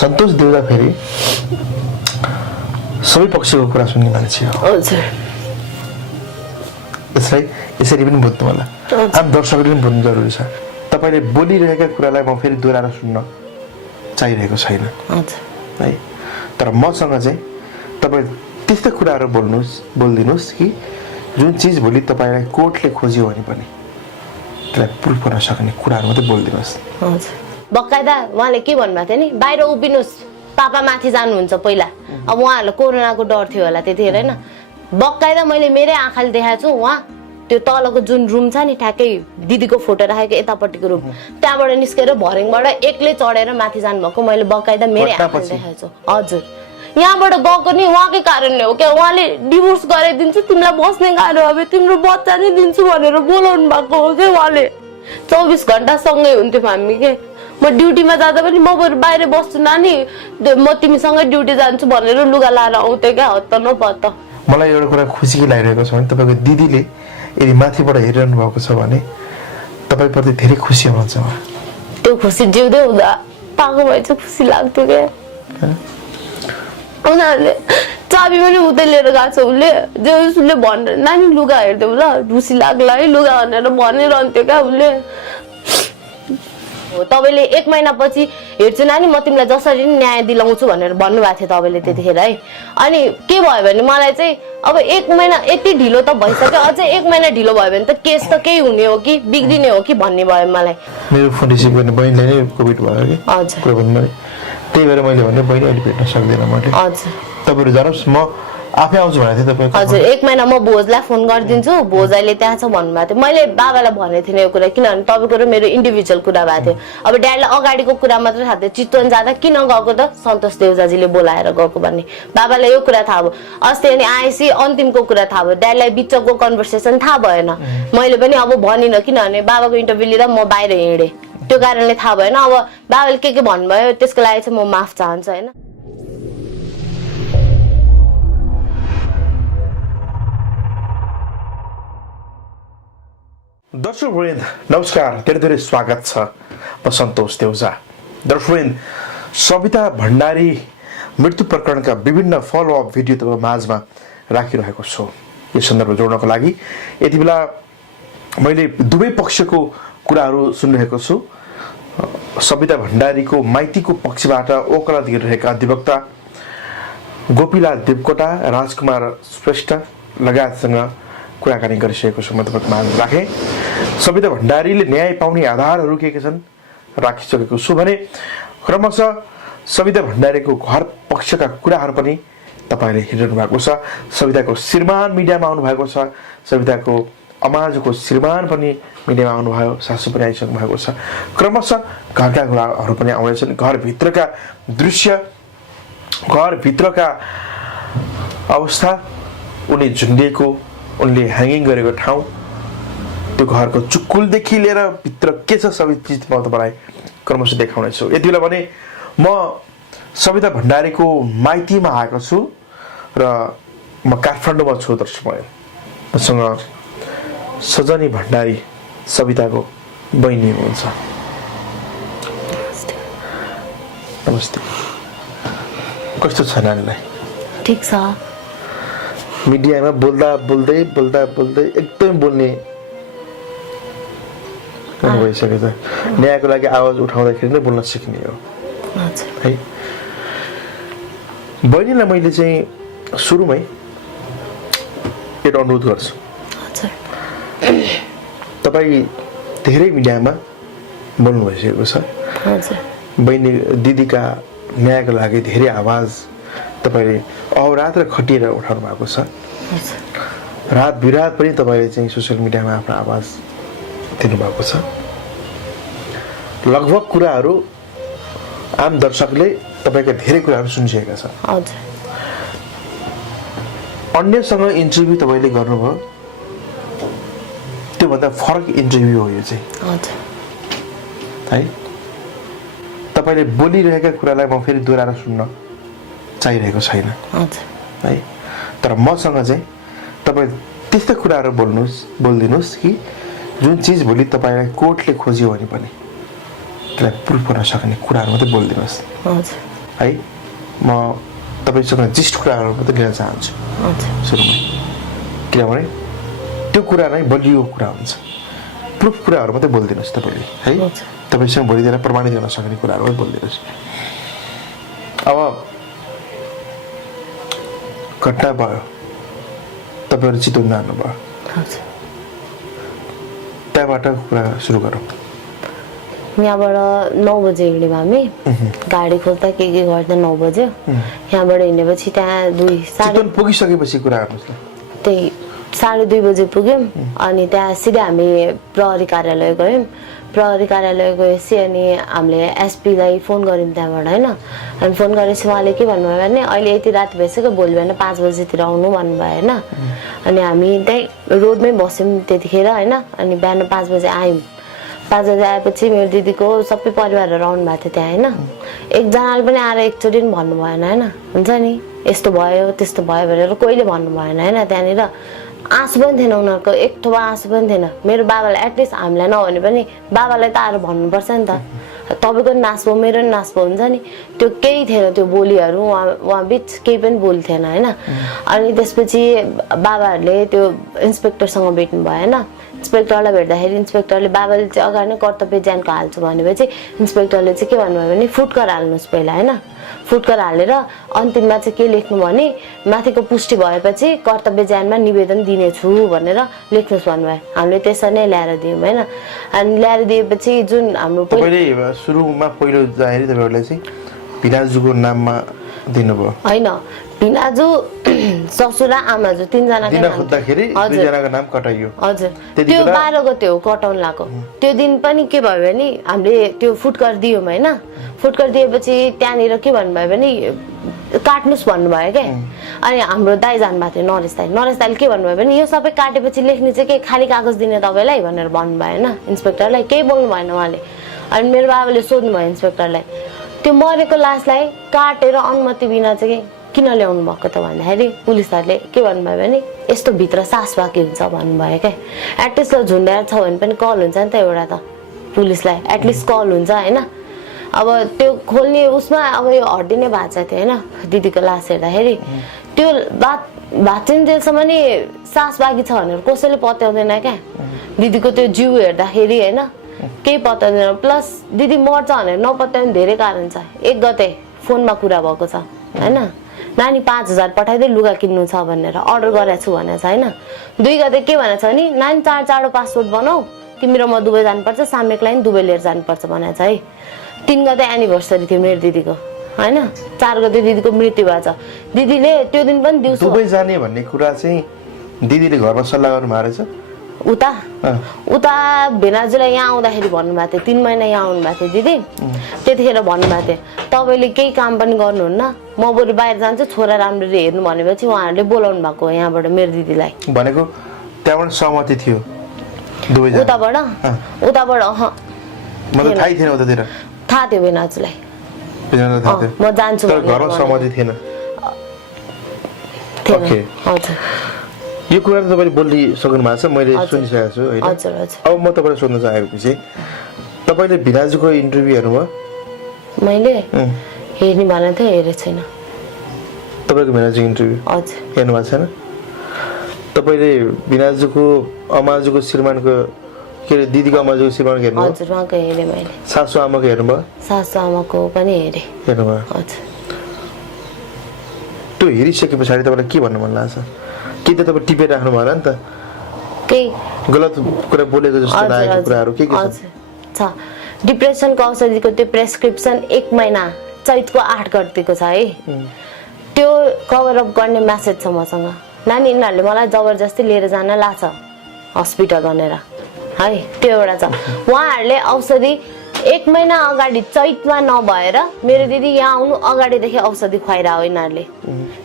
सन्तोष देउदा फेरि सबै पक्षको कुरा सुन्ने मान्छे हो। हजुर। यसलाई यसरी पनि बुझ्नु होला। आम दर्शकले पनि बुझ्नु जरुरी छ। तपाईले बोलिरहेका कुरालाई म फेरि दोहोऱ्याएर सुन्न चाहिरहेको छैन। हजुर। है तर मसँग चाहिँ तपाईँ त्यस्तो कुराहरू बोलिदिनुहोस् कि जुन चिज भोलि तपाईँलाई कोर्टले खोज्यो भने पनि त्यसलाई प्रुफ गर्न सक्ने कुराहरू मात्रै बोलिदिनुहोस्। हजुर। बकाइदा उहाँले के भन्नुभएको थियो नि, बाहिर उभिनुहोस्, पापा माथि जानुहुन्छ पहिला। अब उहाँहरूलाई कोरोनाको डर थियो होला त्यतिखेर होइन। बकाइदा मैले मेरै आँखाले देखाएको छु। उहाँ त्यो तलको जुन रुम छ नि, ठ्याक्कै दिदीको फोटो राखेको यतापट्टिको रुम, त्यहाँबाट निस्केर भर्याङबाट एक्लै चढेर माथि जानुभएको मैले बकाइदा मेरै आँखाले देखाएको छु। हजुर। यहाँबाट गएको नि उहाँकै कारणले हो क्या। उहाँले डिभोर्स गराइदिन्छु, तिमीलाई बस्ने गाह्रो अब, तिम्रो बच्चा नै दिन्छु भनेर बोलाउनु भएको हो क्या उहाँले। 24 घण्टा सँगै हुन्थ्यो हामी के। म ड्युटीमा जाँदा पनि म बरु बाहिर बस्छु नानी, म तिमीसँगै ड्युटी जान्छु भनेर लुगा लाएर आउँथेँ क्या हत्त नपत्त। मलाई एउटा कुरा खुसी के लागिरहेको छ भने तपाईँको दिदीले यदि माथिबाट हेरिरहनु भएको छ भने तपाईँप्रति धेरै खुसी हुनुहुन्छ। त्यो खुसी जिउँदै हुँदा पाएको भए चाहिँ खुसी लाग्थ्यो क्या। उनीहरूले चाबी पनि उतै लिएर गएको छ। उसले जे उसले भनेर नानी लुगा हेरिदेऊ ल, ढुसी लाग्ला है लुगा भनेर भनिरहन्थ्यो क्या उसले। तपाईँले 1 महिनापछि हेर्छु नानी म तिमीलाई जसरी नै न्याय दिलाउँछु भनेर भन्नुभएको थियो तपाईँले त्यतिखेर है। अनि के भयो भने मलाई चाहिँ अब 1 महिना यति ढिलो त भइसक्यो, अझै 1 महिना ढिलो भयो भने त केस त केही हुने हो कि बिग्रिने हो कि भन्ने भयो मलाई। मेरो फोन रिसिभ गर्ने बहिनीलाई नै कोभिड भयो कि। हजुर। त्यही भएर मैले भने बहिनी अहिले भेट्न सक्दैन मैले। हजुर। तपाईँहरू जानुहोस्, म आफै आउँछु भनेको थिएँ तपाईँको। हजुर। 1 महिना म भोजलाई फोन गरिदिन्छु, भोज अहिले त्यहाँ छ भन्नुभएको थियो। मैले बाबालाई भनेको थिएँ यो कुरा, किनभने तपाईँको र मेरो इन्डिभिजुअल कुरा भएको थियो। अब ड्याडीलाई अगाडिको कुरा मात्रै थाहा थियो, चितवन जाँदा किन गएको त सन्तोष देउजाजीले बोलाएर गएको भन्ने बाबालाई यो कुरा थाहा भयो। अस्ति अनि आएपछि अन्तिमको कुरा थाहा भयो, ड्याडीलाई बिचको कन्भर्सेसन थाहा भएन। मैले पनि अब भनिनँ किनभने बाबाको इन्टरभ्यू लिँदा म बाहिर हिँडेँ, त्यो कारणले थाहा भएन। अब बाबाले के भन्नुभयो त्यसको लागि चाहिँ म माफ चाहन्छु होइन। दर्शकवृन्द नमस्कार, धेरै धेरै स्वागत छ। म सन्तोष देउजा। दर्शकवृन्द, सविता भण्डारी मृत्यु प्रकरणका विभिन्न फलोअप भिडियो तपाईँ माझमा राखिरहेको छु यो सन्दर्भ जोड्नको लागि। यति बेला मैले दुवै पक्षको कुराहरू सुनिरहेको छु। सविता भण्डारीको माइतीको पक्षबाट वकालत गरिरहेका अधिवक्ता गोपीलाल देवकोटा, राजकुमार श्रेष्ठ लगायतसँग कुराकानी गरिसकेको छु। म तपाईँको माझमा राखेँ। सविता भण्डारीले न्याय पाउने आधारहरू के छन् राखिसकेको छु भने क्रमशः सविता भण्डारीको घर पक्षका कुराहरू पनि तपाईँले हेरिरहनु भएको छ। सविताको श्रीमान मिडियामा आउनु भएको छ, सविताको अमाजको श्रीमान पनि मिडियामा आउनुभयो, सासू पनि आइसक्नु भएको छ। क्रमशः घरका कुराहरू पनि आउँदैछन्, घरभित्रका दृश्य, घरभित्रका अवस्था, उनी झुन्डिएको, उनले ह्याङ्गिङ गरेको ठाउँ, त्यो घरको चुक्कुलदेखि लिएर भित्र के छ सबै चिज म तपाईँलाई क्रमशः देखाउनेछु। यति बेला भने म सविता भण्डारीको माइतीमा आएको छु र म काठमाडौँमा छु। दर्शक मसँग सजनी भण्डारी सविताको बहिनी हुनुहुन्छ। नमस्ते। कस्तो छ नानीलाई? ठिक छ। मिडियामा बोल्दै एकदमै बोल्ने भइसकेको छ। न्यायको लागि आवाज उठाउँदाखेरि नै बोल्न सिक्ने हो है। बहिनीलाई मैले चाहिँ सुरुमै एउटा अनुरोध गर्छु। तपाईँ धेरै मिडियामा बोल्नु भइसकेको छ। बहिनी दिदीका न्यायको लागि धेरै आवाज तपाईँले अहोरात्र खटिएर उठाउनु भएको छ। रात बिरात पनि तपाईँले चाहिँ सोसियल मिडियामा आफ्नो आवाज दिनुभएको छ। लगभग कुराहरू आम दर्शकले तपाईँका धेरै कुराहरू सुनिसकेका छन्। अन्यसँग इन्टरभ्यू तपाईँले गर्नुभयो, त्योभन्दा फरक इन्टरभ्यू हो यो चाहिँ है। तपाईँले बोलिरहेका कुरालाई म फेरि दोहोऱ्याएर सुन्न चाहिरहेको छैन है। तर मसँग चाहिँ तपाईँ त्यस्तो कुराहरू बोलिदिनुहोस् कि जुन चिज भोलि तपाईँलाई कोर्टले खोज्यो भने पनि त्यसलाई प्रुफ गर्न सक्ने कुराहरू मात्रै बोलिदिनुहोस्। है म तपाईँसँग जिस्ट कुराहरू मात्रै लिन चाहन्छु हजुर सुरुमै किनभने त्यो कुरा नै बलियो कुरा हुन्छ प्रुफ कुराहरू मात्रै बोलिदिनुहोस् तपाईँले है हुन्छ। तपाईँसँग भोलितिर प्रमाणित गर्न सक्ने कुराहरू मात्रै बोलिदिनुहोस् अब घटना भयो तपाईँहरू चितवन जानुभयो हजुर त्यहाँबाट कुरा सुरु गरौँ यहाँबाट 9 बजे हिँड्यौँ हामी गाडी खोज्दा के गर्दा 9 बज्यो यहाँबाट हिँडेपछि त्यहाँ चितवन पुगिसकेपछि कुरा गर्नुहोस् न त्यही 2:30 बजे पुग्यौँ अनि त्यहाँ सिधै हामी प्रहरी कार्यालय गयौँ प्रहरी कार्यालय गएपछि अनि हामीले एसपीलाई फोन गऱ्यौँ त्यहाँबाट होइन अनि फोन गरेपछि उहाँले के भन्नुभयो भने अहिले यति रात भइसक्यो भोलि बिहान 5 बजीतिर आउनु भन्नुभयो होइन अनि हामी त्यहीँ रोडमै बस्यौँ त्यतिखेर होइन अनि बिहान 5 बजे आयौँ 5 बजे आएपछि मेरो दिदीको सबै परिवारहरू आउनु भएको थियो त्यहाँ होइन एकजनाले पनि आएर एकचोटि पनि भन्नु भएन होइन हुन्छ नि यस्तो भयो त्यस्तो भयो भनेर कोहीले भन्नु भएन होइन त्यहाँनिर आँसु पनि थिएन उनीहरूको एक थोपा आँसु पनि थिएन मेरो बाबालाई एटलिस्ट हामीलाई नभने पनि बाबालाई त आएर भन्नुपर्छ नि त तपाईँको नि नास भयो मेरो नि नास भयो हुन्छ नि त्यो केही थिएन त्यो बोलीहरू उहाँ बिच केही पनि बोली थिएन होइन अनि त्यसपछि बाबाहरूले त्यो इन्सपेक्टरसँग भेट्नु भयो होइन इन्सपेक्टरलाई भेट्दाखेरि इन्सपेक्टरले बाबाले चाहिँ अगाडि नै कर्तव्य ज्यानको हाल्छु भनेपछि इन्सपेक्टरले चाहिँ के भन्नुभयो भने फुटकर हाल्नुहोस् पहिला होइन फुटकर हालेर अन्तिममा चाहिँ के लेख्नु भने माथिको पुष्टि भएपछि कर्तव्य ज्यानमा निवेदन दिनेछु भनेर लेख्नुहोस् भन्नुभयो हामीले त्यसरी नै ल्याएर दियौँ होइन अनि ल्याएर दिएपछि जुन हाम्रो तपाईँले सुरुमा पहिलो जाँदाखेरि तपाईँहरूलाई चाहिँ भिनाजुको नाममा दिनुभयो होइन भिनाजु ससुरा आमाजु तीनजनाकै दिन नाम खोज्दाखेरि हजुर। दुईजनाको नाम कटाइयो हजुर त्यति त्यो बेला- 12 गते हो कटाउन लाग्यो त्यो दिन पनि के भयो भने हामीले त्यो फुटकर दियौँ होइन फुटकर दिएपछि त्यहाँनिर के भन्नुभयो भने काट्नुहोस् भन्नुभयो क्या अनि हाम्रो दाइ जानुभएको थियो नरेश दाइले के भन्नुभयो भने यो सबै काटेपछि लेख्ने चाहिँ के खाली कागज दिने तपाईँलाई भनेर भन्नुभयो होइन इन्सपेक्टरलाई केही बोल्नु भएन उहाँले अनि मेरो बाबाले सोध्नुभयो इन्सपेक्टरलाई त्यो मरेको लासलाई काटेर अनुमति बिना चाहिँ किन ल्याउनु भएको त भन्दाखेरि पुलिसहरूले के भन्नुभयो भने यस्तो भित्र सास बाँकी हुन्छ भन्नुभयो क्या एटलिस्ट झुन्ड्याएर छ भने पनि कल हुन्छ नि त एउटा त पुलिसलाई एटलिस्ट कल हुन्छ होइन अब त्यो खोल्ने उसमा अब यो हड्डी नै भाँच्चा थियो होइन दिदीको लास हेर्दाखेरि त्यो भाँचिन्जेलसम्म नि सास बाँकी छ भनेर कसैले पत्याउँदैन क्या दिदीको त्यो जिउ हेर्दाखेरि होइन केही पत्याउँदैन प्लस दिदी मर्छ भनेर नपत्याउने धेरै कारण छ 1 गते फोनमा कुरा भएको छ होइन नानी 5000 पठाइदिए लुगा किन्नु छ भनेर अर्डर गरेको छु भनेको छ होइन 2 गते के भनेको छ भने नानी चाँडो पासपोर्ट बनाऊ तिमी र म दुबई जानुपर्छ सामेकलाई पनि दुबई लिएर जानुपर्छ भनेको छ है 3 गते एनिभर्सरी थियो मेरो दिदीको होइन 4 गते दिदीको मृत्यु भएको छ दिदीले त्यो दिन पनि दिउँसो दुबई जाने भन्ने कुरा चाहिँ दिदीले घरमा सल्लाह गर्नुभएको रहेछ उता भेनाजुलाई यहाँ आउँदाखेरि भन्नुभएको थियो 3 महिना यहाँ आउनुभएको थियो दिदी त्यतिखेर भन्नुभएको थियो तपाईँले केही काम पनि गर्नुहुन्न म बरु बाहिर जान्छु छोरा राम्ररी हेर्नु भनेपछि उहाँहरूले बोलाउनु भएको हो यहाँबाट मेरो दिदीलाई भनेको त्यहाँबाट सहमति थियो दुवै जना उताबाट मतलब थाहै थिएन उतातिर थाहा थियो भेनाजुलाई भिनाजुलाई थाहा थियो म जान्छु तर भनेर घरमा सहमति थिएन थिएन। ओके। हजुर यो कुरा त तपाईँले बोलिसक्नु भएको छ मैले सुनिसकेको छु होइन हजुर हजुर अब म तपाईँलाई सोध्न चाहेको पछि तपाईँले भिनाजुको इन्टरभ्यू हेर्नुभयो मैले हेर्ने भनेको थिएँ हेरेको छैन तपाईँको भिनाजुको इन्टरभ्यू हजुर हेर्नु भएको छैन तपाईँले भिनाजुको अमाजुको श्रीमानको के अरे दिदीको अमाजुको श्रीमानको हेर्नुभयो हजुर उहाँको हेरेँ मैले सासु आमाको हेर्नुभयो सासु आमाको पनि हेरेँ हेर्नुभयो हजुर त्यो हेरिसके पछाडि तपाईँलाई के भन्नु मन लाग्छ के त तपाईँ टिपेर राख्नु भएन नि त केही गलत कुरा बोलेको जस्तो लागेको कुराहरू के छ हजुर छ डिप्रेसनको औषधिको त्यो प्रेसक्रिप्सन 1 महिना चैतको 8 गतिको छ है त्यो कभर अप गर्ने म्यासेज छ मसँग नानी यिनीहरूले मलाई जबरजस्ती लिएर जान लाग्छ हस्पिटल भनेर है त्यो एउटा छ उहाँहरूले औषधि 1 महिना अगाडि चैतमा नभएर मेरो दिदी यहाँ आउनु अगाडिदेखि औषधि खुवाइरह यिनीहरूले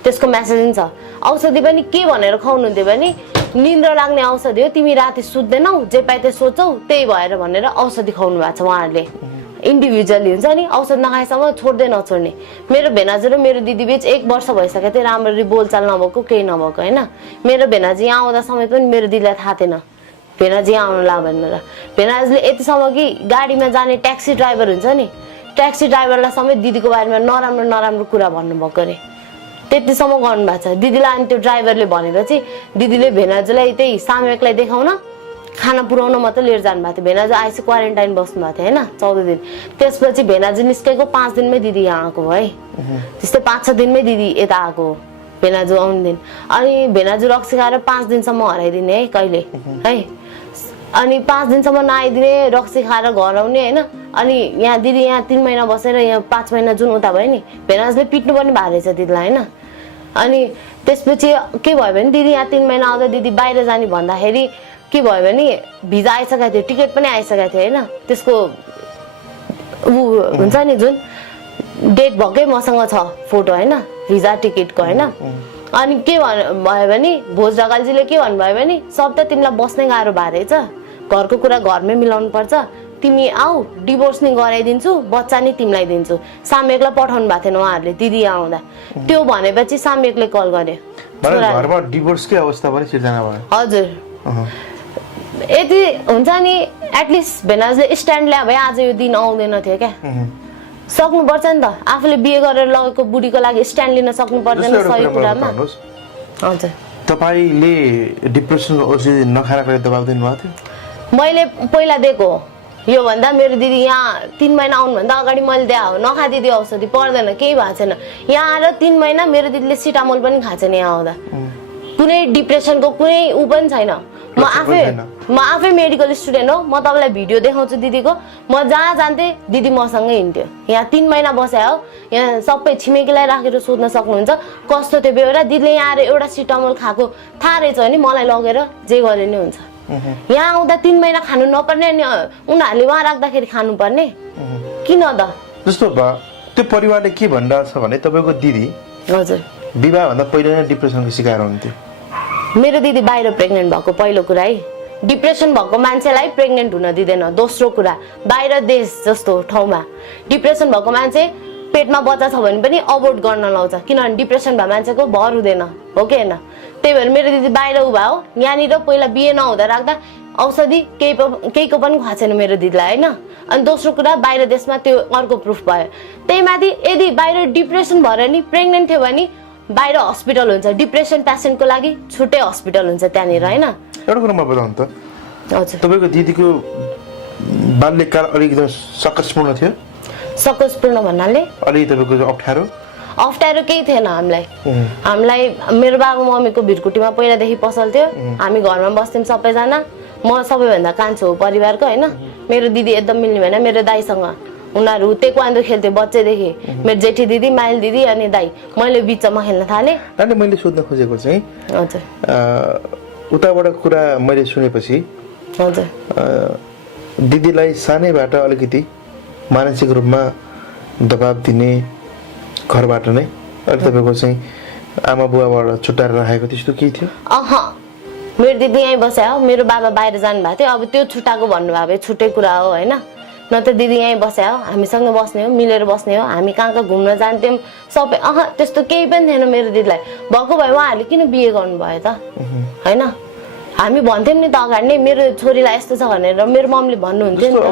त्यसको म्यासेजिङ छ औषधि पनि के भनेर खुवाउनुहुन्थ्यो भने निन्द्रा लाग्ने औषधि हो तिमी राति सुत्दैनौ जे पाए त्यो सोचौ त्यही भएर भनेर औषधि खुवाउनु भएको छ उहाँहरूले इन्डिभिजुअली हुन्छ नि औषध नखाएसम्म छोड्दै नछोड्ने मेरो भेनाजु र मेरो दिदी बीच 1 वर्ष भइसक्यो थियो राम्ररी बोलचाल नभएको केही नभएको होइन मेरो भेनाजु यहाँ आउँदा समेत पनि मेरो दिदीलाई थाहा थिएन भेनाजु यहाँ आउनु ला भनेर भेनाजुले यतिसम्म कि गाडीमा जाने ट्याक्सी ड्राइभर हुन्छ नि ट्याक्सी ड्राइभरलाई समेत दिदीको बारेमा नराम्रो नराम्रो कुरा भन्नुभएको अरे त्यतिसम्म गर्नुभएको छ दिदीलाई अनि त्यो ड्राइभरले भनेर चाहिँ दिदीले भेनाजुलाई त्यही सामयिकलाई देखाउन खाना पुर्याउन मात्रै लिएर जानुभएको थियो भेनाजु आइसी क्वारेन्टाइन बस्नुभएको थियो होइन 14 दिन त्यसपछि भेनाजु निस्केको 5 दिनमै दिदी यहाँ आएको है त्यस्तै 5-6 दिनमै दिदी यता आएको भेनाजु आउने दिन अनि भेनाजु रक्सी खाएर 5 दिनसम्म हराइदिने है कहिले है अनि 5 दिनसम्म नआइदिने रक्सी खाएर घर आउने होइन अनि यहाँ दिदी यहाँ 3 महिना बसेर यहाँ 5 महिना जुन उता भयो नि भेनाजले पिट्नु पनि भएको रहेछ दिदीलाई होइन अनि त्यसपछि के भयो भने दिदी यहाँ 3 महिना आउँदा दिदी बाहिर जाने भन्दाखेरि के भयो भने भिजा आइसकेको थियो टिकट पनि आइसकेको थियो होइन त्यसको हुन्छ नि जुन डेट भएकै मसँग छ फोटो होइन भिजा टिकटको होइन अनि के भयो भने भोज ढकालजीले के भन्नुभयो भने सब त तिमीलाई बस्नै गाह्रो भएको रहेछ घरको कुरा घरमै मिलाउनु पर्छ तिमी आऊ डिभोर्स नि गराइदिन्छु बच्चा नि तिमीलाई दिन्छु सामयिकलाई पठाउनु भएको थिएन उहाँहरूले दिदी आउँदा त्यो भनेपछि सामयिकले कल गर्यो घरमा डिभोर्सकै अवस्था पनि सिर्जना भयो हजुर यति हुन्छ नि एटलिस्ट भेनाजले स्ट्यान्ड ल्या भए आज यो दिन आउँदैन थियो क्या सक्नुपर्छ नि त आफूले बिहे गरेर लगेको बुढीको लागि स्ट्यान्ड लिन सक्नु पर्दैन सही कुरामा हजुर तपाईले डिप्रेसनको औषधि नखानको लागि दबाब दिनुभएको थियो मैले पहिला दिएको यो भन्दा मेरो दिदी यहाँ 3 महिना आउनुभन्दा अगाडि मैले दिए हो नखा दिदी औषधि पर्दैन केही भएको छैन यहाँ आएर 3 महिना मेरो दिदीले सिटामोल पनि खाएको छैन यहाँ आउँदा कुनै डिप्रेसनको कुनै ऊ पनि छैन म आफै मेडिकल स्टुडेन्ट हो म तपाईँलाई भिडियो देखाउँछु दिदीको म जहाँ जान्थेँ दिदी मसँगै हिँड्थ्यो यहाँ 3 महिना बसे हो यहाँ सबै छिमेकीलाई राखेर सोध्न सक्नुहुन्छ कस्तो थियो बेहोरा दिदीले यहाँ आएर एउटा सिटामोल खाएको थाहा रहेछ भने मलाई लगेर जे गरे नि हुन्छ यहाँ आउँदा 3 महिना खानु नपर्ने अनि उनीहरूले वहाँ राख्दाखेरि खानुपर्ने किन त जस्तो त्यो परिवारले के भनिरहेछ भने तपाईँको दिदी हजुर विवाहभन्दा पहिले नै डिप्रेसनको शिकार हुन्थ्यो मेरो दिदी बाहिर प्रेग्नेन्ट भएको पहिलो कुरा है डिप्रेसन भएको मान्छेलाई प्रेग्नेन्ट हुन दिँदैन दोस्रो कुरा बाहिर देश जस्तो ठाउँमा डिप्रेसन भएको मान्छे पेटमा बच्चा छ भने पनि अबोर्ट गर्न लाउँछ किनभने डिप्रेसन भएको मान्छेको भर हुँदैन हो कि होइन त्यही भएर मेरो दिदी बाहिर उभा हो यहाँनिर पहिला बिहे नहुँदा राख्दा औषधि केहीको पनि खुवा छैन मेरो दिदीलाई होइन अनि दोस्रो कुरा बाहिर देशमा त्यो अर्को प्रुफ भयो त्यही माथि यदि बाहिर डिप्रेसन भएर नि प्रेग्नेन्ट थियो भने बाहिर हस्पिटल हुन्छ डिप्रेसन पेसेन्टको लागि छुट्टै हस्पिटल हुन्छ त्यहाँनिर होइन एउटा कुरा म बताउँ त हजुर तपाईँको दिदीको बाल्यकाल अलिकति सकसपूर्ण थियो सकसपूर्ण भन्नाले अलिक तपाईँको अप्ठ्यारो केही थिएन हामीलाई मेरो बाबु मम्मीको भिरकुटीमा पहिलादेखि पसल थियो हामी घरमा बस्थ्यौँ सबैजना म सबैभन्दा कान्छो हो परिवारको होइन मेरो दिदी एकदम मिल्ने भएन मेरो दाइसँग उनीहरू तेक्वान्दो खेल्थ्यो बच्चैदेखि मेरो जेठी दिदी माइल दिदी अनि दाइ मैले बिचमा खेल्न थालेँ अनि मैले सोध्न खोजेको चाहिँ हजुर उताबाट कुरा मैले सुनेपछि हजुर दिदीलाई सानैबाट अलिकति मानसिक रूपमा दबाब दिने घरबाट नै अहिले तपाईँको चाहिँ आमा बुवाबाट छुट्टाएर राखेको त्यस्तो केही थियो मेरो दिदी यहीँ बस्यो हो मेरो बाबा बाहिर जानुभएको थियो अब त्यो छुट्टाएको भन्नुभयो भए छुट्टै कुरा हो होइन न त दिदी यहीँ बस्यो हो हामीसँग बस्ने हो मिलेर बस्ने हो हामी कहाँ कहाँ घुम्न जान्थ्यौँ सबै त्यस्तो केही पनि थिएन मेरो दिदीलाई भएको भए उहाँहरूले किन बिहे गर्नुभयो त होइन हामी भन्थ्यौँ नि त अगाडि नै मेरो छोरीलाई यस्तो छ भनेर मेरो मम्मीले भन्नुहुन्थ्यो नि त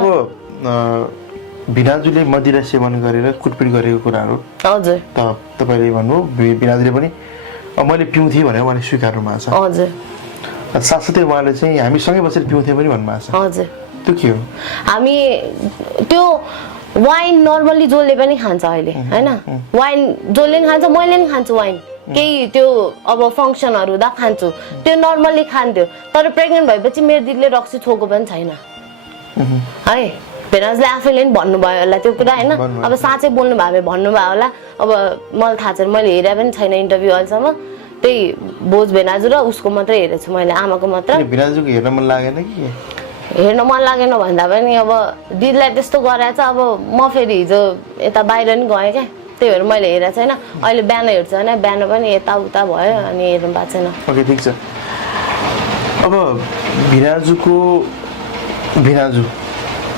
भिनाजुले मदिरा सेवन गरेर कुटपिट गरेको कुराहरू हजुर तपाईँले भन्नु भिनाजुले पनि मैले पिउँथेँ भनेर उहाँले स्वीकार्नु भएको छ हजुर साथसाथै उहाँले चाहिँ हामीसँगै बसेर पिउँथेँ पनि भन्नुभएको छ हजुर त्यो के हो हामी त्यो वाइन नर्मली जसले पनि खान्छ अहिले होइन वाइन जसले पनि खान्छ मैले पनि खान्छु वाइन केही त्यो अब फङ्सनहरू हुँदा खान्छु त्यो नर्मली खान्थ्यो तर प्रेग्नेन्ट भएपछि मेरो दिदीले रक्सी छोएको पनि छैन है भेनाजले आफैले पनि भन्नुभयो होला त्यो कुरा होइन अब साँच्चै बोल्नु भयो भने भन्नुभयो होला अब मलाई थाहा छैन मैले हेरे पनि छैन इन्टरभ्यू अहिलेसम्म त्यही भोज भेनाजु र उसको मात्रै हेरेको छु मैले आमाको मात्र भेनाजुको हेर्न मन लागेन कि हेर्न मन लागेन भन्दा पनि अब दिदीलाई त्यस्तो गराएछ अब म फेरि हिजो यता बाहिर नि गएँ क्या त्यही भएर मैले हेरेको छैन अहिले बिहान हेर्छु होइन बिहान पनि यताउता भयो अनि हेर्नु भएको छैन ओके ठिक छ अब भिनाजु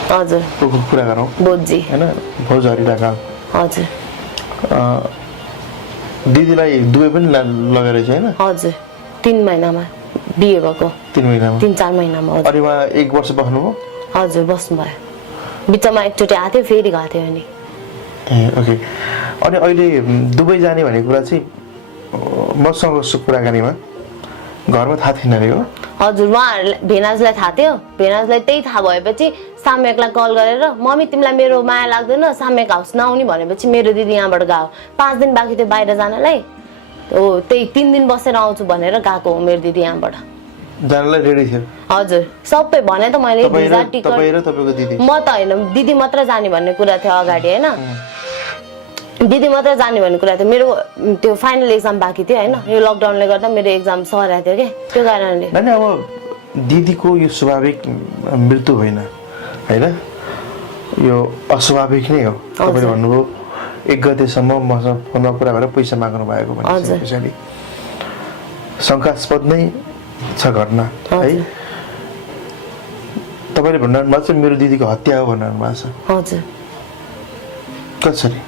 हजुर कुरा गरौँ भोजी होइन भोज हरिढाका हजुर दिदीलाई दुबई पनि लगेर चाहिँ होइन हजुर 3 महिनामा बिहे भएको 3-4 महिनामा अनि उहाँ 1 वर्ष बस्नुभयो हजुर बस्नुभयो बिचमा एकचोटि आएको थियो फेरि गएको थियो अनि ए ओके अनि अहिले दुबई जाने भन्ने कुरा चाहिँ मसँग कुराकानीमा घरमा थाहा थिएन रे हो हजुर उहाँहरूलाई भेनाजलाई थाहा थियो भेनाजलाई त्यही थाहा भएपछि साम्यकलाई कल गरेर मम्मी तिमीलाई मेरो माया लाग्दैन साम्यक हाउस नआउने भनेपछि मेरो दिदी यहाँबाट गयो 5 दिन बाँकी थियो बाहिर जानलाई हो त्यही 3 दिन बसेर आउँछु भनेर गएको हो मेरो दिदी यहाँबाट जानलाई रेडी थियो हजुर सबै भने त मैले भिजा टिकट तपाईँ र तपाईँको दिदी म त होइन दिदी मात्र जाने भन्ने कुरा थियो अगाडि हैन दिदी मात्र जाने भन्ने कुरा थियो मेरो त्यो फाइनल एक्जाम बाँकी थियो हैन यो लकडाउनले गर्दा मेरो एक्जाम सरेको थियो के त्यो कारणले हैन अब दिदीको यो स्वाभाविक मृत्यु होइन हैन यो अस्वाभाविक नै हो तपाईले भन्नुभयो 1 गतेसम्म मसँग फोनमा कुरा गरेर पैसा माग्नु भएको भने पछाडि शंकास्पद नै छ घटना है तपाईले भन्नु भएको छ मेरो दिदीको हत्या हो भन्नु भएको छ हजुर कसरी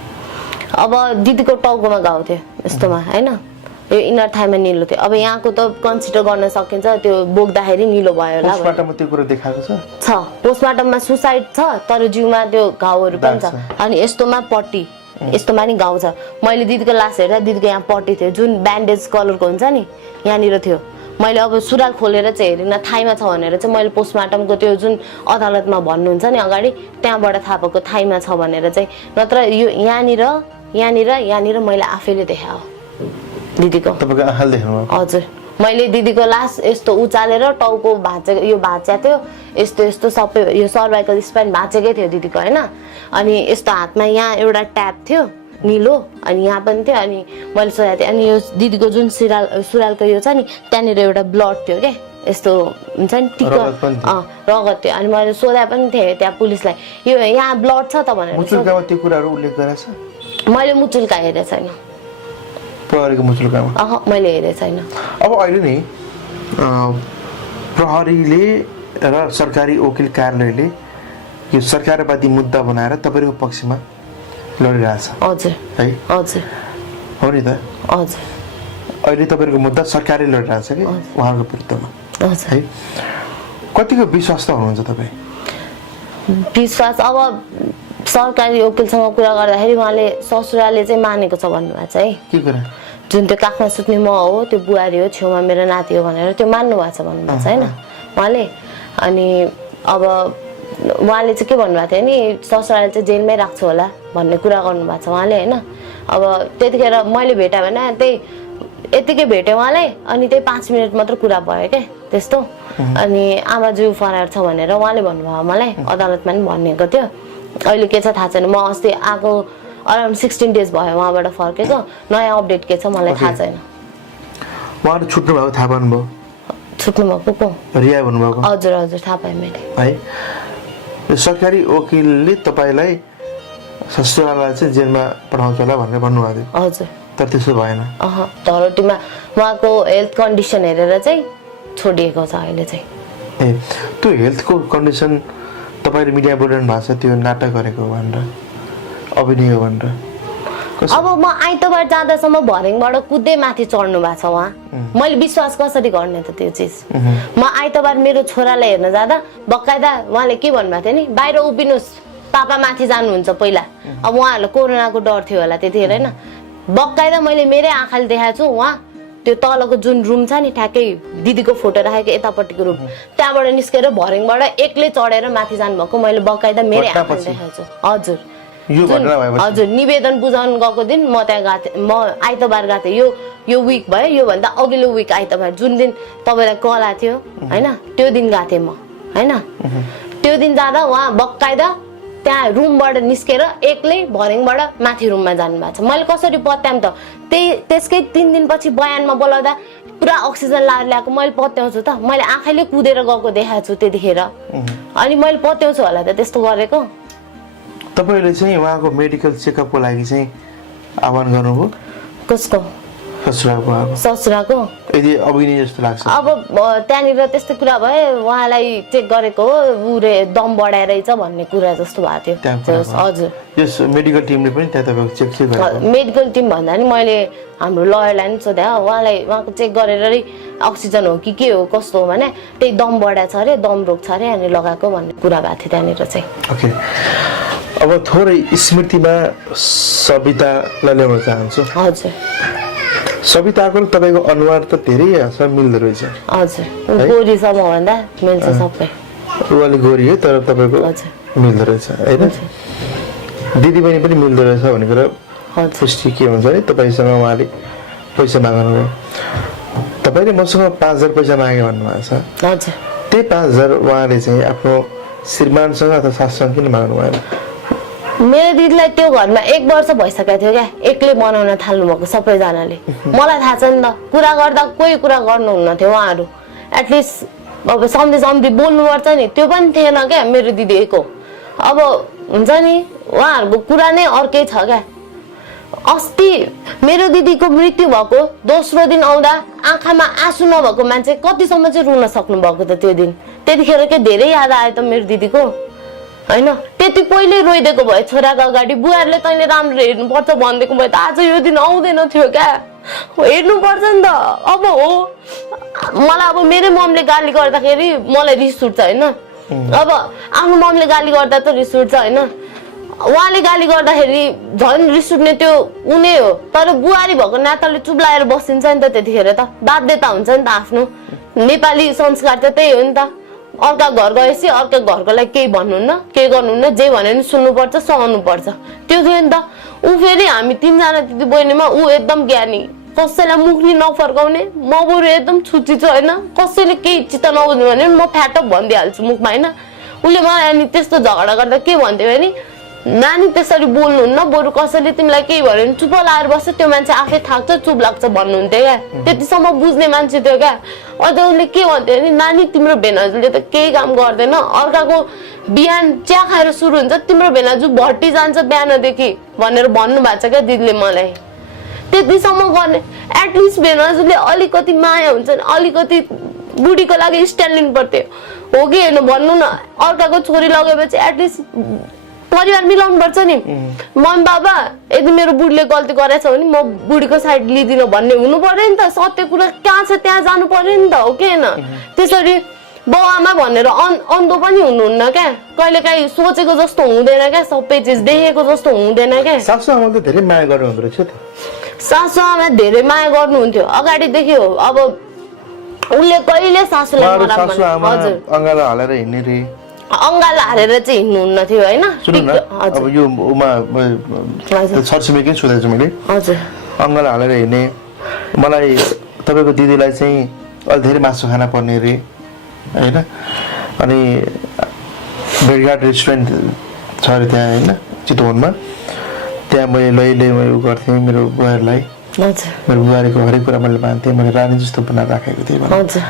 अब दिदीको टाउकोमा घाउ थियो यस्तोमा हैन यो इनर थाइमा निलो थियो अब यहाँको त कन्सिडर गर्न सकिन्छ त्यो बोक्दाखेरि निलो भयो होला पोस्टमार्टममा त्यो कुरा देखाएको छ पोस्टमार्टममा सुसाइड छ तर जिउमा त्यो घाउहरू पनि छ अनि यस्तोमा पट्टी यस्तोमा नि घाउ छ मैले दिदीको लास हेर्दा दिदीको यहाँ पट्टी थियो जुन ब्यान्डेज कलरको हुन्छ नि यहाँनिर थियो मैले अब सुराल खोलेर चाहिँ हेरिन थाइमा छ भनेर चाहिँ मैले पोस्टमार्टमको त्यो जुन अदालतमा भन्नुहुन्छ नि अगाडि त्यहाँबाट थाहा पाएको थाइमा छ भनेर चाहिँ नत्र यो यहाँनिर मैले आफैले देखाएँ दिदीको तपाईको आँखाले देख्नु हजुर मैले दिदीको लास यस्तो उचालेर टाउको भाँचेको यो भाँच्या थियो यस्तो यस्तो सबै यो सर्भाइकल स्पाइन भाँचेकै थियो दिदीको हैन अनि यस्तो हातमा यहाँ एउटा ट्याप थियो निलो अनि यहाँ पनि थियो अनि मैले सोधेको थिएँ अनि यो दिदीको जुन सुरालको यो छ नि त्यहाँनिर एउटा ब्लड थियो के यस्तो हुन्छ नि टिका रगत थियो अनि मैले सोधे पनि थिएँ त्यहाँ पुलिसलाई यो यहाँ ब्लड छ त भनेर मुचुल्कामा त्यो कुराहरू उल्लेख गरेछ मैले मुचुल्का हेरेको छैन प्रहरीको मुचुल्कामा मैले हेरेको छैन अब अहिले नि प्रहरीले र सरकारी वकिल कार्यालयले यो सरकारवादी मुद्दा बनाएर तपाईको पक्षमा लडिरहेछ हजुर है हजुर हो नि त हजुर अहिले तपाईको मुद्दा सरकारले लडिरहेछ कि उहाँको विरुद्धमा हजुर है कतिको विश्वास हुनुहुन्छ तपाईँ विश्वास अब सरकारी वकिलसँग कुरा गर्दाखेरि उहाँले ससुराले चाहिँ मानेको छ भन्नुभएको छ है के कुरा जुन त्यो काखमा सुत्ने म हो त्यो बुहारी हो छेउमा मेरो नाति हो भनेर त्यो मान्नु भएको छ भन्नुभएको छ हैन उहाँले अनि अब उहाँले चाहिँ के भन्नुभएको थियो नि ससुराले चाहिँ जेलमै राख्छु होला भन्ने कुरा गर्नुभएको छ उहाँले हैन अब त्यतिखेर मैले भेटाएँ भने त्यही यतिकै भेटेँ उहाँलाई अनि त्यही 5 मिनट मात्र कुरा भयो क्या त्यस्तो अनि आमाज्यू फरार छ भनेर उहाँले भन्नुभयो मलाई अदालतमा पनि भनिएको थियो अहिले के छ थाहा छैन म अस्ति आएको अराउन्ड 16 डेज भयो उहाँबाट फर्केको नयाँ अपडेट के छ मलाई थाहा छैन उहाँहरू छुट्नु भएको थाहा पाउनुभयो छुट्नु भएको को रिहा हुनुभएको हजुर हजुर थाहा पाएँ मैले है सरकारी वकिलले तपाईलाई ससुराललाई चाहिँ जेलमा पठाउँछ होला भनेर भन्नुभएको थियो हजुर तर त्यसो भएन धरोटीमा उहाँको हेल्थ कन्डिसन हेरेर चाहिँ छोडिएको छ अहिले चाहिँ ए त्यो हेल्थको कन्डिसन तपाईले मिडिया बोलिरहनु भएको छ त्यो नाटक गरेको हो भनेर अभिनय हो भनेर अब म आइतबार जाँदासम्म भर्याङबाट कुद्दै माथि चढ्नु भएको छ उहाँ मैले विश्वास कसरी गर्ने त त्यो चिज म आइतबार मेरो छोरालाई हेर्न जाँदा बकाइदा उहाँले के भन्नुभएको थियो नि बाहिर उभिनुहोस् पापा माथि जानुहुन्छ पहिला अब उहाँहरूलाई कोरोनाको डर थियो होला त्यतिखेर हैन बकाइदा मैले मेरै आँखाले देखाएको छु उहाँ त्यो तलको जुन रुम छ नि ठ्याक्कै दिदीको फोटो राखेको यतापट्टिको रुम त्यहाँबाट निस्केर भर्याङबाट एक्लै चढेर माथि जानुभएको मैले बकाइदा मेरै आँखाले देखाएको छु हजुर हजुर निवेदन बुझाउन गएको दिन म त्यहाँ गएको थिएँ म आइतबार गएको थिएँ यो विक भयो योभन्दा अघिल्लो विक आइतबार जुन दिन तपाईँलाई कल आएको थियो होइन त्यो दिन गएको थिएँ म होइन त्यो दिन जाँदा उहाँ बकाइदा त्यहाँ रुमबाट निस्केर एक्लै भर्याङबाट माथि रुममा जानुभएको छ मैले कसरी पत्याम त त्यसकै 3 दिनपछि बयानमा बोलाउँदा पुरा अक्सिजन लाएर ल्याएको मैले पत्याउँछु त मैले आँखाले कुदेर गएको देखाएको छु त्यतिखेर अनि मैले पत्याउँछु होला त त्यस्तो गरेको तपाईले चाहिँ उहाँको मेडिकल चेकअपको लागि चाहिँ आह्वान गर्नुभयो कसको ससुराको यदि अभिनय जस्तो लाग्छ अब त्यहाँनिर त्यस्तो कुरा भए उहाँलाई चेक गरेको हो उरे दम बढाएरैछ भन्ने कुरा जस्तो भएको थियो हजुर यस मेडिकल टिमले पनि त्यहाँ तपाईको चेक गरेको मेडिकल टिम भन्दा नि मैले हाम्रो लयरलाई पनि सोधे उहाँलाई उहाँको चेक गरेरै अक्सिजन हो कि के हो कस्तो हो भने त्यही दम बढाएको छ अरे दम रोग छ अरे अनि लगाएको भन्ने कुरा भएको थियो त्यहाँनिर चाहिँ ओके अब थोरै स्मृतिमा सवितालाई ल्याउन चाहन्छु। हजुर सविताको र तपाईँको अनुहार त धेरै हदसम्म मिल्दो रहेछ। हजुर गोरीसम्म भन्दा मिल्छ सबै। ऊ अलिक गोरी है तर तपाईँको हजुर मिल्दो रहेछ होइन। दिदीबहिनी पनि मिल्दो रहेछ भन्ने कुरा हजुर पुष्टि के हुन्छ भने तपाईँसँग उहाँले पैसा माग्नु भयो, तपाईँले मसँग 5,000 पैसा मागे भन्नुभएको छ। हजुर त्यही 5,000 उहाँले चाहिँ आफ्नो श्रीमानसँग अथवा सासूसँग किन माग्नु भएन? मेरो दिदीलाई त्यो घरमा 1 वर्ष भइसकेको थियो क्या, एक्लै बनाउन थाल्नु भएको सबैजनाले। मलाई थाहा छ नि त, कुरा गर्दा कोही कुरा गर्नुहुन्न थियो उहाँहरू। एटलिस्ट अब सम्झी बोल्नुपर्छ नि, त्यो पनि थिएन क्या मेरो दिदीको। अब हुन्छ नि उहाँहरूको कुरा नै अर्कै छ क्या। अस्ति मेरो दिदीको मृत्यु भएको दोस्रो दिन आउँदा आँखामा आँसु नभएको मान्छे कतिसम्म चाहिँ रुन सक्नु भएको त त्यो दिन? त्यतिखेर के धेरै याद आयो त मेरो दिदीको होइन? त्यति पहिले रोइदिएको भए छोराको अगाडि बुहारीले तैँले राम्रो हेर्नुपर्छ भनिदिएको भए त आज यो दिन आउँदैन थियो क्या। हेर्नुपर्छ नि त। अब हो मलाई अब मेरो ममले गाली गर्दाखेरि मलाई रिस उठ्छ होइन। अब आफ्नो ममले गाली गर्दा त रिस उठ्छ होइन। उहाँले गाली गर्दाखेरि झन् रिस उठ्ने त्यो उनी हो, तर बुहारी भएको नाताले चुप्लाएर बसिन्छ नि त। त्यतिखेर त बाध्यता हुन्छ नि त, आफ्नो नेपाली संस्कार त त्यही हो नि त। अर्का घर गएपछि अर्का घरकोलाई केही भन्नुहुन्न, केही गर्नुहुन्न, जे भने नि सुन्नुपर्छ, सहनुपर्छ, त्यो थियो नि त। ऊ फेरि हामी 3 जना दिदी बहिनीमा ऊ एकदम ज्ञानी, कसैलाई मुख नि नफर्काउने। म बरु एकदम छुच्ची छु होइन, कसैले केही चित्त नबुझ्नु भने म फ्याटअप भनिदिइहाल्छु मुखमा होइन। उसले मलाई अनि त्यस्तो झगडा गर्दा के भन्थ्यो भने, नानी त्यसरी बोल्नुहुन्न, बरु कसैले तिमीलाई केही भन्यो भने चुप लाएर बस्छ, त्यो मान्छे आफै थाक्छ, चुप लाग्छ भन्नुहुन्थ्यो क्या। त्यतिसम्म बुझ्ने मान्छे थियो क्या। अन्त उसले के भन्थ्यो भने, नानी तिम्रो भेनाजुले त केही काम गर्दैन, अर्काको बिहान चिया खाएर सुरु हुन्छ, तिम्रो भेनाजु भट्टी जान्छ बिहानदेखि भनेर भन्नुभएको छ क्या दिदीले मलाई। त्यतिसम्म गर्ने एटलिस्ट भेनाजुले अलिकति माया हुन्छ नि, अलिकति बुढीको लागि स्ट्यान्ड लिनु पर्थ्यो हो कि हेर्नु भन्नु न। अर्काको छोरी लगेपछि एटलिस्ट परिवार मिलाउनु पर्छ नि। मम्मी बाबा यदि मेरो बुढीले गल्ती गरेछ भने म बुढीको साइड लिदिनँ भन्ने हुनु पर्यो नि त। सत्य कुरा कहाँ छ त्यहाँ जानु पर्यो नि त, हो कि होइन? त्यसरी बाउ आमा भनेर अन्धो पनि हुनुहुन्न क्या। कहिले काहीँ सोचेको जस्तो हुँदैन क्या, सबै चिज देखेको जस्तो हुँदैन क्या। सासू आमाले धेरै माया गर्नुहुँदो रहेछ त। सासू आमा धेरै माया गर्नुहुन्थ्यो अगाडिदेखि हो। अब उसले कहिले सासूलाई सासू आमा अङ्गालो हालेर हिँड्ने रे, अङ्गालो हालेर चाहिँ हिँड्नुहुन्न थियो होइन। सुन्नु न, अब यो उमा छरछिमेकी सोधेछु मैले, हजुर अङ्गालो हालेर हिँड्ने। मलाई तपाईँको दिदीलाई चाहिँ अलि धेरै मासु खाना पर्ने रे होइन। अनि भेटघाट रेस्टुरेन्ट छ अरे त्यहाँ होइन चितवनमा, त्यहाँ मैले लै उयो गर्थेँ मेरो बुहारीलाई। मेरो बुहारीको हरेक कुरा मैले मान्थेँ, मैले रानी जस्तो बनाएर राखेको थिएँ।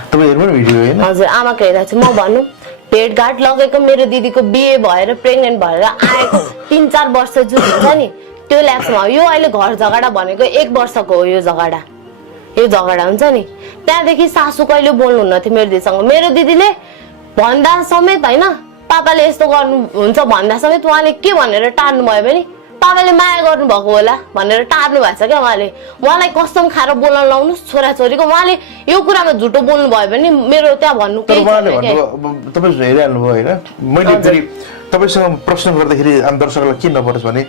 तपाईँ हेर्नु भिडियो होइन? हजुर आमाको हेरेको छु म। भनौँ भेटघाट लगेको मेरो दिदीको बिहे भएर प्रेग्नेन्ट भएर आएको 3-4 वर्ष जुन हुन्छ नि त्यो ल्याक्समा यो अहिले घर झगडा भनेको 1 वर्षको हो। यो झगडा हुन्छ नि, त्यहाँदेखि सासू कहिले बोल्नुहुन्न थियो मेरो दिदीसँग। मेरो दिदीले भन्दा समेत होइन, पापाले यस्तो गर्नुहुन्छ भन्दा समेत उहाँले के भनेर टार्नु भयो भने, पापाले माया गर्नु भएको होला भनेर टार्नु भएको छ क्या उहाँले। उहाँलाई कसम खाएर बोल्न लाउनुहोस् छोराछोरीको, उहाँले यो कुरामा झुटो बोल्नु भयो भने मेरो त्यहाँ भन्नु केही छैन। तपाईँ हेरिहाल्नु भयो होइन। मैले फेरि तपाईँसँग प्रश्न गर्दाखेरि आम दर्शकलाई के नपरोस् भने,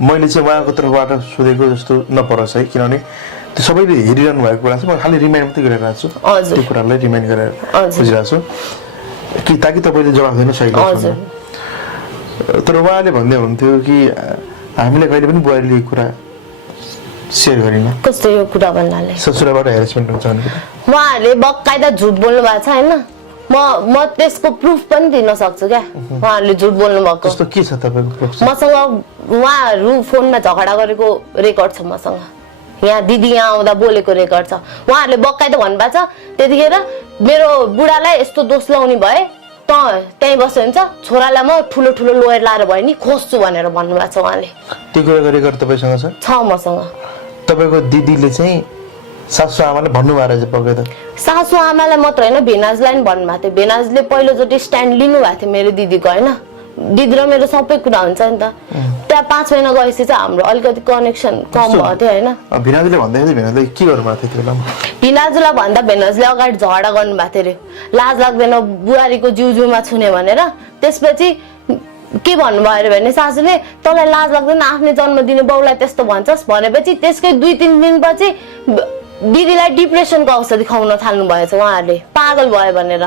मैले चाहिँ उहाँको तर्फबाट सोधेको जस्तो नपरोस् है, किनभने त्यो सबैले हेरिरहनु भएको कुरा छ। म खालि रिमाइन्ड मात्रै गरिरहेको छु, त्यो कुरालाई रिमाइन्ड गरेर बुझिरहेको छु कि ताकि तपाईँले जवाफ दिनु सही लाग्छ। तर उहाँले भन्दै हुनुहुन्थ्यो कि हामीले कहिले पनि बुहारीले कुरा सेयर गरिन। कस्तो यो कुरा भन्नाले? ससुराबाट हेरेसमेन्ट हुन्छ भने उहाँहरूले बकाइदा झुट बोल्नु भएको छ होइन। म त्यसको प्रुफ पनि दिन सक्छु क्या। उहाँहरूले झुट बोल्नु भएको कस्तो के छ तपाईँको प्रुफ? मसँग उहाँहरू फोनमा झगडा गरेको रेकर्ड छ मसँग। यहाँ दिदी यहाँ आउँदा बोलेको रेकर्ड छ। उहाँहरूले बकाइदा भन्नुभएको छ त्यतिखेर मेरो बुढालाई यस्तो दोष लाउने भए त त्यहीँ बस्यो हुन्छ, छोरालाई म ठुलो लोयर लाएर भयो नि खोज्छु भनेर भन्नुभएको छ उहाँले। त्यो कुरा रेकर्ड तपाईँसँग छ? मसँग। तपाईँको दिदीले चाहिँ सासू आमाले भन्नुभएको रहेछ बकाइदा? सासू आमालाई मात्र होइन भेनाजलाई पनि भन्नुभएको थियो। भेनाजले पहिलोचोटि स्ट्यान्ड लिनुभएको थियो मेरो दिदीको होइन। दिदी र मेरो सबै कुरा हुन्छ नि त। त्यहाँ 5 महिना गएपछि चाहिँ हाम्रो अलिकति कनेक्सन कम भएको थियो होइन। भेनाजुले भन्दाखेरि भेनाजुले के गर्नुभएको थियो? भेनाजुलाई भन्दा भेनाजुले अगाडि झगडा गर्नुभएको थियो अरे, लाज लाग्दैन बुहारीको जिउमा छुने भनेर। त्यसपछि के भन्नुभयो अरे भने सासूले तँलाई लाज लाग्दैन आफ्नै जन्म दिने बाउलाई त्यस्तो भन्छस् भनेपछि त्यसकै 2-3 दिनपछि दिदीलाई डिप्रेसनको औषधि खुवाउन थाल्नु भएछ उहाँहरूले पागल भयो भनेर।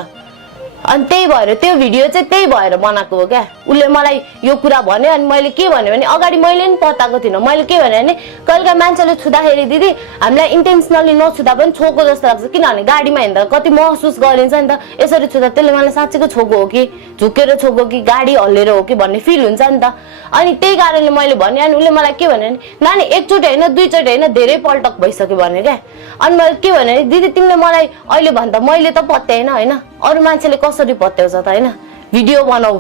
अनि त्यही भएर त्यो भिडियो चाहिँ त्यही भएर बनाएको हो क्या। उसले मलाई यो कुरा भन्यो अनि मैले के भने अगाडि मैले नि पत्ताएको थिइनँ। मैले के भने कहिलेका मान्छेले छुँदाखेरि दिदी हामीलाई इन्टेन्सनली नछुँदा पनि छोको जस्तो लाग्छ, किनभने गाडीमा हिँड्दा कति महसुस गरिन्छ नि त। यसरी छुँदा त्यसले मलाई साँच्चैको छोको हो कि झुकेर छोको कि गाडी हल्लेर हो कि भन्ने फिल हुन्छ नि त। अनि त्यही कारणले मैले भने अनि उसले मलाई के भने नानी एकचोटि होइन 2 चोटि होइन धेरै पल्टक भइसक्यो भने क्या। अनि मैले के भने दिदी तिमीले मलाई अहिले भन्दा मैले त पत्याएन होइन, अरू मान्छेले कसरी पत्याउँछ त होइन, भिडियो बनाऊ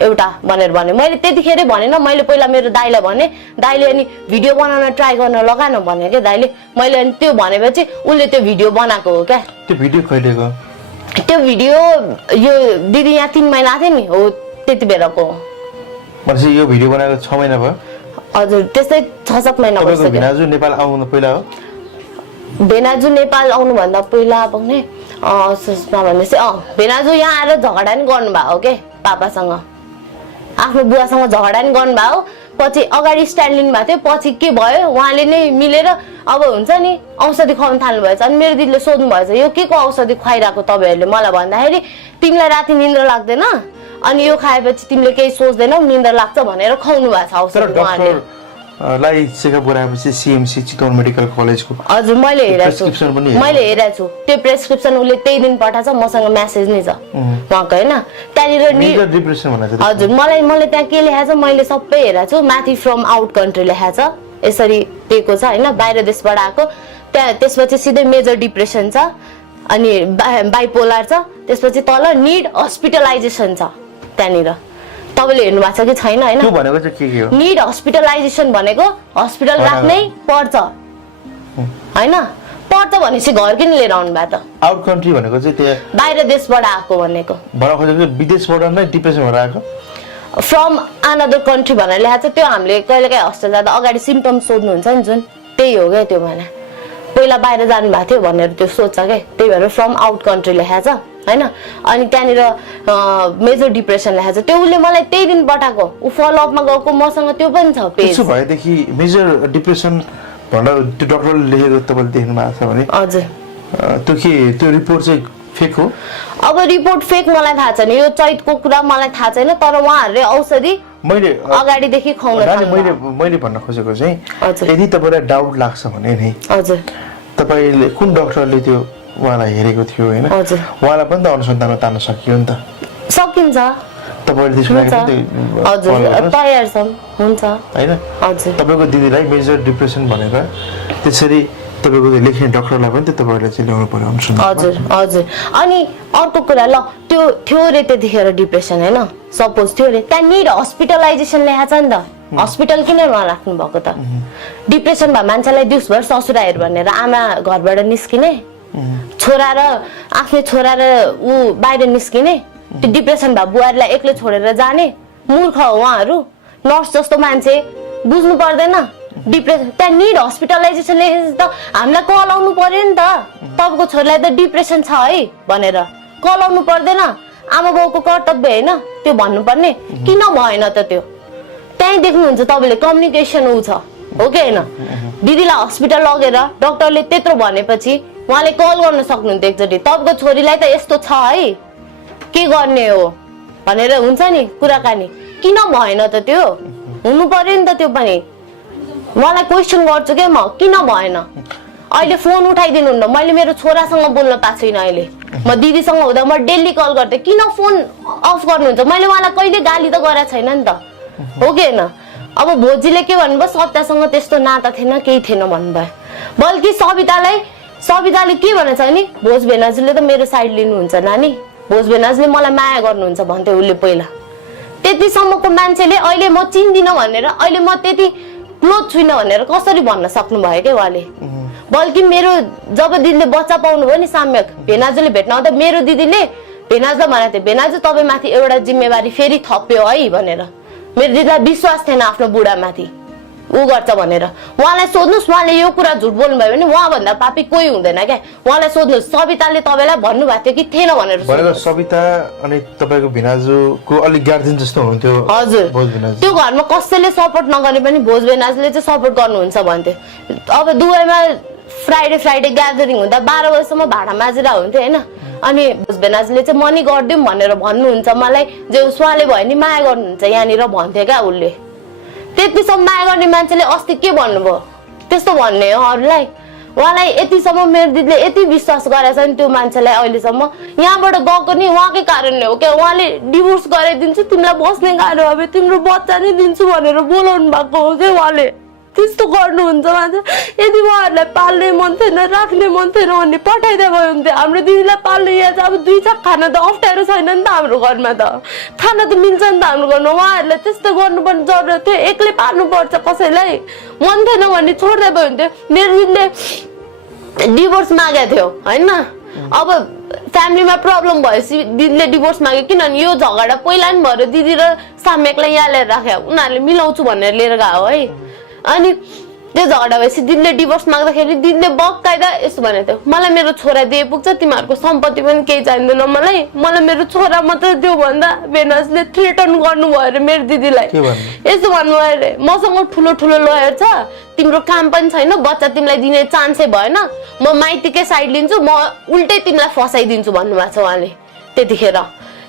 एउटा भनेर भने। मैले त्यतिखेरै भनेन, मैले पहिला मेरो दाइलाई भने, दाइले अनि भिडियो बनाउन ट्राई गर्न लगान भने क्या दाइले। मैले अनि त्यो भनेपछि उसले त्यो भिडियो बनाएको हो क्या। त्यो भिडियो कहिलेको? त्यो भिडियो यो दिदी यहाँ 3 महिना थियो नि हो त्यति बेलाको। भनेपछि यो भिडियो बनाएको 6 महिना भयो? हजुर त्यस्तै 6-7 महिना भइसक्यो। भेनाजु नेपाल आउनु पहिला हो? भेनाजु नेपाल आउनुभन्दा पहिला भने भेनाजु यहाँ आएर झगडा नि गर्नुभयो के पापासँग, आफ्नो बुवासँग झगडा नि गर्नुभयो। पछि अगाडि स्ट्यान्ड लिनु भएको थियो, पछि के भयो उहाँले नै मिलेर अब हुन्छ नि औषधि खुवाउनु थाल्नु भएछ। अनि मेरो दिदीले सोध्नु भएछ यो के को औषधि खुवाइरहेको तपाईँहरूले मलाई भन्दाखेरि तिमीलाई राति निन्द्रा लाग्दैन अनि यो खाएपछि तिमीले केही सोच्दैनौ निन्द्रा लाग्छ भनेर खुवाउनु भएको छ औषधि उहाँले। लाई चेकअप गराएपछि सीएमसी चितवन मेडिकल कलेजको हजुर मैले हेरेको छु त्यो प्रेस्क्रिप्सन उसले त्यही दिन पठाएछ, मसँग मेसेज नै छ उहाँको होइन। त्यहाँनिर डिप्रेसन भनेको हजुर मैले त्यहाँ के लेखाएको छ मैले सबै हेरेको छु। माथि फ्रम आउट कन्ट्री लेखाएको छ यसरी दिएको छ होइन, बाहिर देशबाट आएको। त्यहाँ त्यसपछि सिधै मेजर डिप्रेसन छ अनि बाइपोलर छ, त्यसपछि तल निड हस्पिटलाइजेसन छ। त्यहाँनिर तपाईँले हेर्नु भएको छ कि छैन होइन? त्यो भनेको चाहिँ के हो? निड हस्पिटलाइजेसन भनेको हस्पिटल राख्नै पर्छ होइन, पर्छ भनेपछि घर किन लिएर आउनु भयो त? आउट कन्ट्री भनेको चाहिँ त्यो बाहिर देशबाट आएको भनेको भन्न खोजेको विदेशबाट नै डिप्रेसन भएर आएको फ्रम अनदर कन्ट्री भनेर लेखाएको छ। त्यो हामीले कहिलेकाहीँ हस्पिटल जाँदा अगाडि सिम्टम्स सोध्नुहुन्छ नि जुन त्यही हो क्या त्यो भने पहिला बाहिर जानु भएको थियो भनेर त्यो सोध्छ क्या, त्यही भएर फ्रम आउट कन्ट्री लेखाएको छ होइन। अनि त्यहाँनिर मेजर डिप्रेसन लेखाएको छ, त्यो उसले मलाई त्यही दिन पठाएको, ऊ फलोअपमा गएको मसँग त्यो पनि छ पेज। त्यसो भएदेखि मेजर डिप्रेसन भनेर त्यो डक्टरले लेखेको तपाईँले देख्नु भएको छ भने हजुर त्यो के त्यो रिपोर्ट चाहिँ फेक हो? अब रिपोर्ट फेक मलाई थाहा छैन, यो चैतको कुरा मलाई थाहा छैन, तर उहाँहरूले औषधि मैले अगाडिदेखि खुवाउन थाल्नु। मैले भन्न खोजेको चाहिँ यदि तपाईँलाई डाउट लाग्छ भने नि हजुर तपाईँले कुन डक्टरले त्यो उहाँलाई हेरेको थियो होइन, उहाँलाई पनि त अनुसन्धानमा तान्न सकियो नि त। सकिन्छ तपाईँले त्यसको लागि हजुर तयार छौँ हुन्छ होइन। हजुर तपाईँको दिदीलाई मेजर डिप्रेसन भनेर त्यसरी तपाईँको लेख्ने डक्टरलाई पनि त तपाईँहरूले चाहिँ ल्याउनु पर्यो अनुसन्धान। हजुर हजुर। अनि अर्को कुरा ल त्यो थियो रे त्यतिखेर डिप्रेसन होइन सपोज थियो रे, त्यहाँ निड हस्पिटलाइजेसन लेखाएको छ नि त, हस्पिटल किन नराख्नु भएको त? डिप्रेसन भए मान्छेलाई दिउँसभर ससुरा हेर भनेर आमा घरबाट निस्किने, छोरा र आफ्नै छोरा र ऊ बाहिर निस्किने, त्यो डिप्रेसन भए बुहारीलाई एक्लै छोडेर जाने मूर्ख हो उहाँहरू। नर्स जस्तो मान्छे बुझ्नु पर्दैन डिप्रेसन, त्यहाँ निड हस्पिटलाइजेसन लेखेपछि त हामीलाई कल आउनु पर्यो नि त, तपाईँको छोरीलाई त डिप्रेसन छ है भनेर कल आउनु पर्दैन? आमा बाउको कर्तव्य होइन त्यो भन्नुपर्ने? किन भएन त त्यो? त्यहीँ देख्नुहुन्छ तपाईँले कम्युनिकेसन ऊ छ हो कि होइन? दिदीलाई हस्पिटल लगेर डक्टरले त्यत्रो भनेपछि उहाँले कल गर्न सक्नुहुन्थ्यो एकचोटि, तपाईँको छोरीलाई त यस्तो छ है के गर्ने हो भनेर हुन्छ नि कुराकानी, किन भएन त त्यो? हुनु पर्यो नि त त्यो पनि। मलाई क्वेसन गर्छु क्या म किन भएन? अहिले फोन उठाइदिनुहुन्न, मैले मेरो छोरासँग बोल्न पाएको छुइनँ अहिले, म दिदीसँग हुँदा म डेली कल गर्थेँ, किन फोन अफ गर्नुहुन्छ? मैले उहाँलाई कहिले गाली त गरेको छैन नि त हो कि होइन? अब भोजीले के भन्नुभयो सत्यासँग त्यस्तो नाता थिएन केही थिएन भन्नुभयो, बल्कि सविताले के भनेछ नि भोज भेनाजुले त मेरो साइड लिनुहुन्छ नानी, भोज भेनाजुले मलाई माया गर्नुहुन्छ भन्थ्यो उसले पहिला। त्यतिसम्मको मान्छेले अहिले म चिन्दिनँ भनेर अहिले म त्यति क्लोज छुइनँ भनेर कसरी भन्न सक्नुभयो क्या उहाँले? बल्कि मेरो जब दिदीले बच्चा पाउनु भयो नि साम्यक भेनाजुले भेट्न आउँदा मेरो दिदीले भेनाजुलाई भनेको थियो भेनाजु तपाईँ माथि एउटा जिम्मेवारी फेरि थप्यो है भनेर। मेरो दिदीलाई विश्वास थिएन आफ्नो बुढामाथि ऊ गर्छ भनेर उहाँलाई सोध्नुहोस् उहाँले यो कुरा झुट बोल्नुभयो भने उहाँभन्दा पापी कोही हुँदैन क्या उहाँलाई सोध्नुहोस् सविताले तपाईँलाई भन्नुभएको थियो कि थिएन भनेर भनेको सविता अनि तपाईँको भिनाजुको अलिक गार्जियन जस्तो हुनुहुन्थ्यो हजुर भोज भिनाजु त्यो घरमा कसैले सपोर्ट नगरे पनि भोज भिनाजुले चाहिँ सपोर्ट गर्नुहुन्छ भन्थ्यो अब दुबईमा फ्राइडे ग्यादरिङ हुँदा 12 बजीसम्म भाडा माझिरा हुन्थ्यो होइन अनि भोज भिनाजुले चाहिँ मनी गरिदिउँ भनेर भन्नुहुन्छ मलाई जे उहाँले भयो नि माया गर्नुहुन्छ यहाँनिर भन्थ्यो क्या उसले त्यतिसम्म माया गर्ने मान्छेले अस्ति के भन्नुभयो त्यस्तो भन्ने हो अरूलाई उहाँलाई यतिसम्म मेरो दिदीले यति विश्वास गरेछ नि त्यो मान्छेलाई अहिलेसम्म यहाँबाट गएको नि उहाँकै कारणले हो क्या उहाँले डिभोर्स गराइदिन्छु तिमीलाई बस्ने गाह्रो अब तिम्रो बच्चा नै दिन्छु भनेर बोलाउनु भएको हो क्या उहाँले त्यस्तो गर्नुहुन्छ मान्छे यदि उहाँहरूलाई पाल्ने मन थिएन राख्ने मन थिएन भने पठाइदिए भयो हुन्थ्यो हाम्रो दिदीलाई पाल्ने यहाँ चाहिँ अब 2 छाक खाना त अप्ठ्यारो छैन नि त हाम्रो घरमा त खाना त मिल्छ नि त हाम्रो घरमा उहाँहरूलाई त्यस्तो गर्नुपर्ने जरुरत थियो एक्लै पाल्नुपर्छ कसैलाई मन थिएन भने छोड्दै भयो हुन्थ्यो मेरो दिदीले डिभोर्स मागेको थियो होइन अब फ्यामिलीमा प्रब्लम भएपछि दिदीले डिभोर्स माग्यो किनभने यो झगडा पहिला नि भएर दिदी र साम्यकलाई यहाँ ल्याएर राख्यो उनीहरूले मिलाउँछु भनेर लिएर गयो है अनि त्यो झगडा भएपछि दिदीले डिभोर्स माग्दाखेरि दिदीले बक्काइदा यस्तो भनेको थियो मलाई मेरो छोरा दिए पुग्छ तिमीहरूको सम्पत्ति पनि केही चाहिँदैन मलाई मेरो छोरा मात्रै दियो भन्दा भेनासले थ्रेटन गर्नुभयो अरे मेरो दिदीलाई यस्तो भन्नुभयो अरे मसँग ठुलो ठुलो लयर छ तिम्रो काम पनि छैन बच्चा तिमीलाई दिने चान्सै भएन म माइतीकै साइड लिन्छु म उल्टै तिमीलाई फसाइदिन्छु भन्नुभएको छ उहाँले त्यतिखेर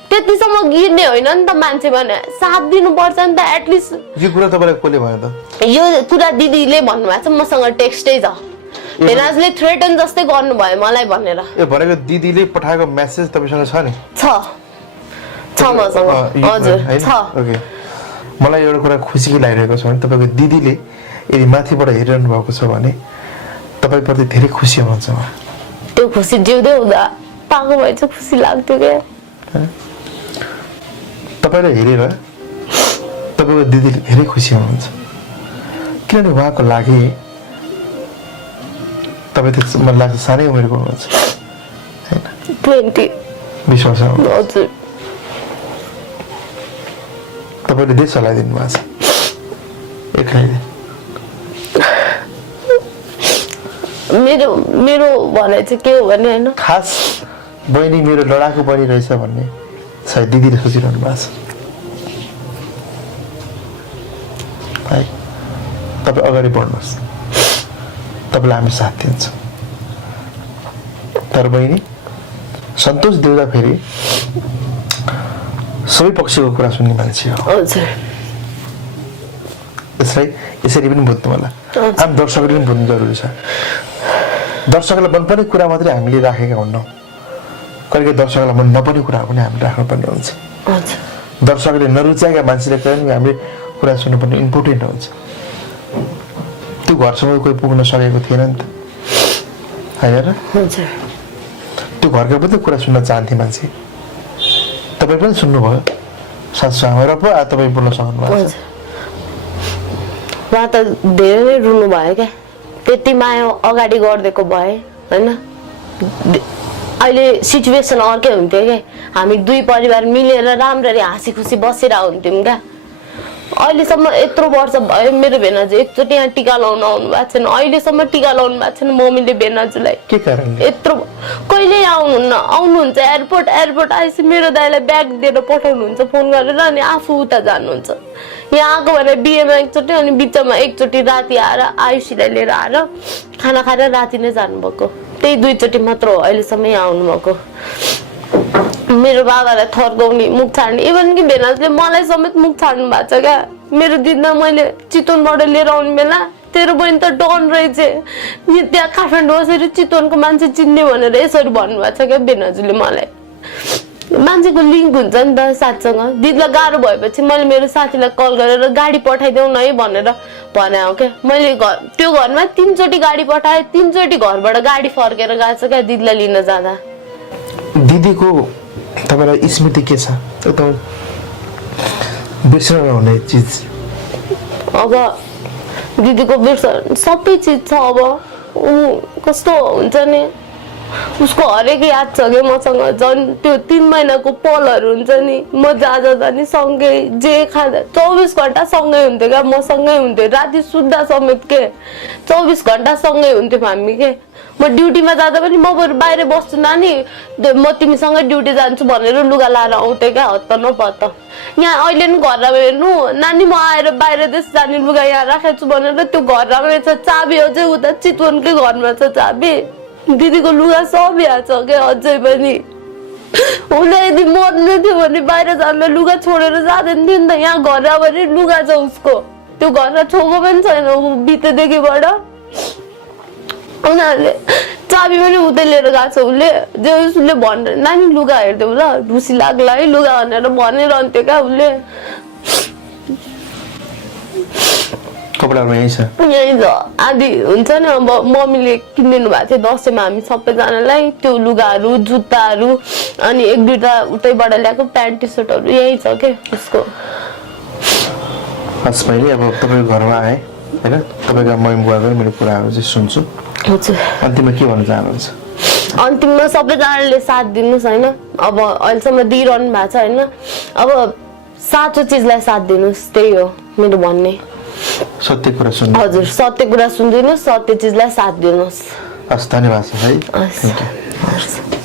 त्यतिसम्म गिर्ने होइन नि त मान्छे भने साथ दिनुपर्छ नि त एटलिस्ट यो कुरा तपाईलाई कसले भन्यो त यो कुरा दिदीले भन्नुभएको छ मसँग टेक्स्टै छ भेनाजले थ्रेटन जस्तै गर्नुभयो मलाई भनेर ए भनेको दिदीले पठाएको मेसेज तपाईसँग छ नि छ मसँग हजुर छ ओके मलाई एउटा कुरा खुसी लागिरहेको छ भने तपाईको दिदीले यदि माथिबाट हेरिरहनु भएको छ भने तपाईप्रति धेरै खुसी हुनुहुन्छ त्यो खुसी जिउँदै हुँदा पाएको भए चाहिँ खुसी लाग्थ्यो क्या तपाईले हेरेर तपाईको दिदीले धेरै खुसी हुनुहुन्छ किनभने उहाँको लागि तपाई त मलाई लाग्छ सानै उमेरको हुनुहुन्छ हैन 20 विश्वास हजुर तपाईले देश चलाइदिनु भएको छ एक्लैले मेरो भनाइ चाहिँ के हो भने हैन खास बहिनी मेरो लडाकु बहिनी रहेछ भन्ने सायद दिदीले सोचिरहनु भएको छ है तपाईँ अगाडि बढ्नुहोस् तपाईँलाई हामी साथ दिन्छौँ तर बहिनी सन्तोष देउडा फेरि सबै पक्षको कुरा सुन्ने मान्छे हो हजुर यसरी पनि बुझ्नु होला हामी दर्शकहरूले पनि बुझ्नु जरुरी छ दर्शकलाई मनपर्ने कुरा मात्रै हामीले राखेका हुन्नौँ कहिले दर्शकलाई मन नपर्ने कुरा पनि हामीले राख्नुपर्ने हुन्छ दर्शकले नरुचाएका मान्छेले पनि हामीले कुरा सुन्नुपर्ने इम्पोर्टेन्ट हुन्छ त्यो घरसम्म कोही पुग्न सकेको थिएन नि त होइन र त्यो घरको पनि कुरा सुन्न चाहन्थे मान्छे तपाईँ पनि सुन्नुभयो सासु आमा पो तपाईँ बोल्न सक्नु भएको छ उहाँ त धेरै नै रुनु भयो क्या त्यति माया अगाडि गरिदिएको भए होइन अहिले सिचुएसन अर्कै हुन्थ्यो क्या हामी दुई परिवार मिलेर राम्ररी हाँसी खुसी बसेर हुन्थ्यौँ क्या अहिलेसम्म यत्रो वर्ष भयो मेरो भेनाजु एकचोटि यहाँ टिका लाउन आउनु भएको छैन अहिलेसम्म टिका लाउनु भएको छैन मम्मीले भेनाजुलाई के कारणले यत्रो कहिल्यै आउनुहुन्न आउनुहुन्छ एयरपोर्ट आएपछि मेरो दाइलाई ब्याग दिएर पठाउनुहुन्छ फोन गरेर अनि आफू उता जानुहुन्छ यहाँ आएको भने बिहेमा एकचोटि अनि बिचमा एकचोटि राति आएर आयुषीलाई लिएर आएर खाना खाएर राति नै जानुभएको त्यही 2 चोटि मात्र हो अहिलेसम्म यहाँ आउनुभएको मेरो बाबालाई थर्काउने मुख छाड्ने इभन कि भेनाजले मलाई समेत मुख छाड्नु भएको छ क्या मेरो दिदीलाई मैले चितवनबाट लिएर आउने बेला तेरो बहिनी त डन रहेछ त्यहाँ काठमाडौँ बसेर चितवनको मान्छे चिन्ने भनेर यसरी भन्नुभएको छ क्या भेनाजुले मलाई मान्छेको लिङ्क हुन्छ नि त साथसँग दिदीलाई गाह्रो भएपछि मैले मेरो साथीलाई कल गरेर गाडी पठाइदेऊ न है भनेर भने हो क्या मैले त्यो घरमा 3 चोटि गाडी पठाएँ 3 चोटि घरबाट गाडी फर्केर गएको छ क्या दिदीलाई लिन जाँदा दिदीको तपाईलाई स्मृति के छ एकदम बिर्सन नहुने चिज अब दिदीको बिर्सन सबै चिज छ अब कस्तो हुन्छ नि उसको हरेक याद छ कि मसँग झन् त्यो 3 महिनाको पलहरू हुन्छ नि म जाँदा नि सँगै जे खाँदा 24 घण्टा सँगै हुन्थ्यो क्या म सँगै हुन्थ्यो राति सुत्दा समेत के 24 घण्टा सँगै हुन्थ्यो हामी के म ड्युटीमा जाँदा पनि म बरु बाहिर बस्छु नानी म तिमीसँगै ड्युटी जान्छु भनेर लुगा लाएर आउँथेँ क्या हत्त नपत्त यहाँ अहिले नि घरमा हेर्नु नानी म आएर बाहिर देश जाने लुगा यहाँ राखेको छु भनेर त्यो घरमा छ चाबी अझै उता चितवनकै घरमा छ चाबी दिदीको लुगा सब यहाँ छ क्या अझै पनि उसले यदि मर्नु थियो भने बाहिर जाँदा लुगा छोडेर जाँदैन थियो नि त यहाँ घर पनि लुगा छ उसको त्यो घरमा छोको पनि छैन ऊ बितेदेखिबाट उनीहरूले चाबी पनि उतै लिएर गएको छ उसले जे उसले भनेर नानी लुगा हेर्देऊ ल ढुसी लाग्ला है लुगा भनेर भनिरहन्थ्यो क्या उसले कपडामा यही छ यही छ आदि हुन्छ नि अब मम्मीले किनिदिनु भएको थियो दसैँमा हामी सबैजनालाई त्यो लुगाहरू जुत्ताहरू अनि 1-2टा उतैबाट ल्याएको प्यान्ट टी सर्टहरू यही छ के उसको आज मैले अब तपाईँको घरमा आएँ होइन तपाईँको मम्मी बुवाको मेरो कुराहरू चाहिँ सुन्छु हजुर अन्तिममा के भन्न चाहनुहुन्छ अन्तिममा सबैजनाले साथ दिनुहोस् होइन अब अहिलेसम्म दिइरहनु भएको छ होइन अब साँचो चिजलाई साथ दिनुहोस् त्यही हो मेरो भन्ने सत्य कुरा सुन्नु हजुर सत्य कुरा सुनिदिनुहोस् सत्य चिजलाई साथ दिनुहोस् हस् धन्यवाद है हस्